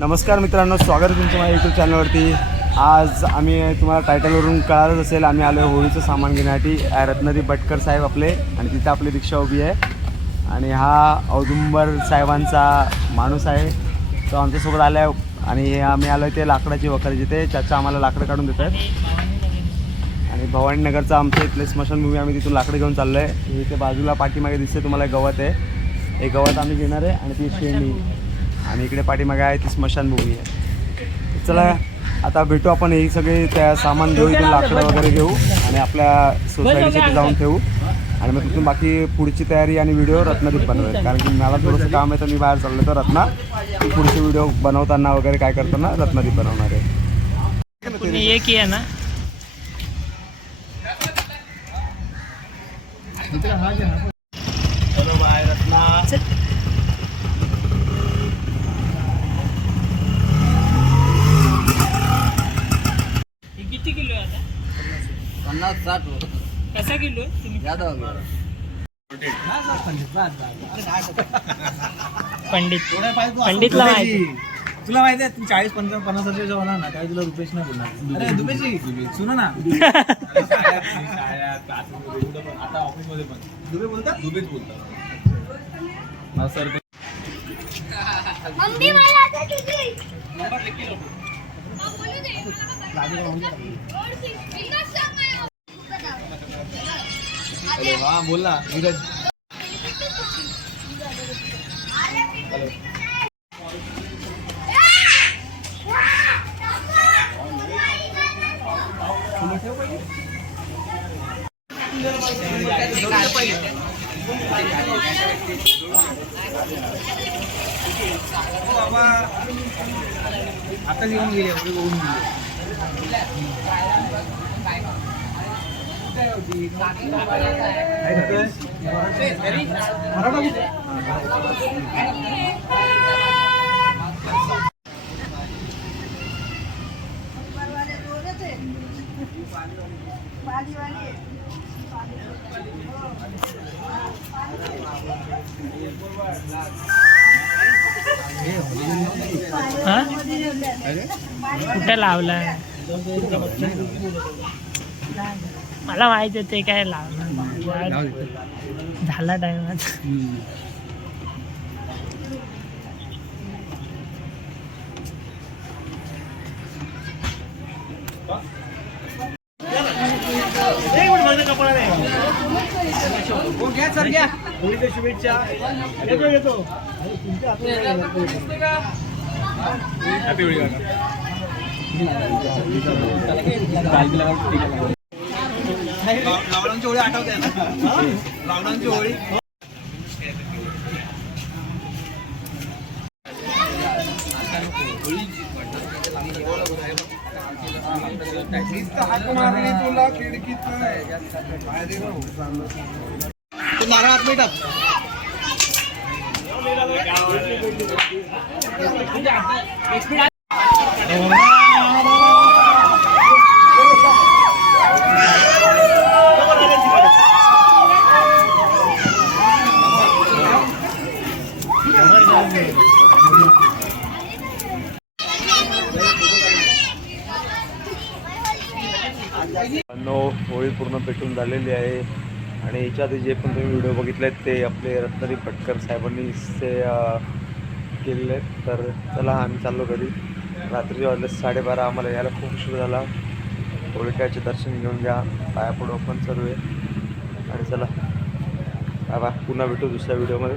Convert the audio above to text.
नमस्कार मित्रांनो, स्वागत आहे तुमचं माझ्या यूट्यूब चॅनलवरती. आज आम्ही तुम्हाला टायटलवरून कळालंच असेल, आम्ही आलो आहे होळीचं सामान घेण्यासाठी. रत्नादीप भटकर साहेब आपले, आणि तिथं आपली रिक्षा उभी आहे. आणि हा औदुंबर साहेबांचा माणूस आहे, तो आमच्यासोबत आला आहे. आणि आम्ही आलो आहे ते लाकडाची वखर, जिथे चाचा आम्हाला लाकडं काढून देत आहेत. आणि भवानीनगरचा आमच्या इथले स्मशानभूमी, आम्ही तिथून लाकडं घेऊन चाललो आहे. इथे बाजूला पाठीमागे दिसते तुम्हाला गवत आहे, हे गवत आम्ही घेणार आहे. आणि ती शेणी, आणि इकडे पाठीमागे आहे ती स्मशानभूमी आहे. चला आता भेटू आपण, हे सगळे त्या सामान घेऊ, इथून लाकडं वगैरे घेऊ आणि आपल्या सोसायटीसाठी जाऊन ठेवू. आणि मग तिथून बाकी पुढची तयारी आणि व्हिडिओ रत्नादीप बनवेल, कारण की मला थोडंसं काम आहे, तर मी बाहेर चाललो. तर रत्ना पुढचे व्हिडिओ बनवताना वगैरे काय करताना रत्नादीप बनवणार आहे. एक ही है ना, चलो बाय रत्ना. किती किलो आहे आता? 50-60 कसा किलो आहे तुम्ही? ज्यादा हो गया. पंडितला माहिती. तुला माहिती आहे, तू 40-50 वर्षाचा होणार ना, काय तुला रुपेश नाही बोलणार. अरे दुबेजी सुना ना, आता ऑफिस मध्ये पण दुबे बोलतात, दुबेच बोलतात. सर मम्मी मला आता तुझी नंबर लिख के लो. बोलू दे अरे वा, बोल ना नीरज. आता येऊन गेले, एवढे होऊन हा? कुठे लावला? मला माहिती आहे ते काय लावणार. झाला टाइम आता. सर घ्या होळीच्या शुभेच्छा. येतो येतो. हॅपी होळी काका. रावणांची होळी आठवते ना, रावणांची होळी. तुला खिडकीत तू नारळ आत नाही टाक. होळी पूर्ण पेटून झालेली आहे. आणि याच्या आधी जे पण तुम्ही व्हिडिओ बघितले आहेत ते आपले रत्नादीप भटकर साहेबांनी ते केलेले आहेत. तर चला आम्ही चाललो घरी. रात्री वाजले 12:30. आम्हाला यायला खूप उशीर झाला. होळीकाचे दर्शन घेऊन घ्या, पाया पडू आपण सर्व. आणि चला बाबा, पुन्हा भेटू दुसऱ्या व्हिडिओमध्ये.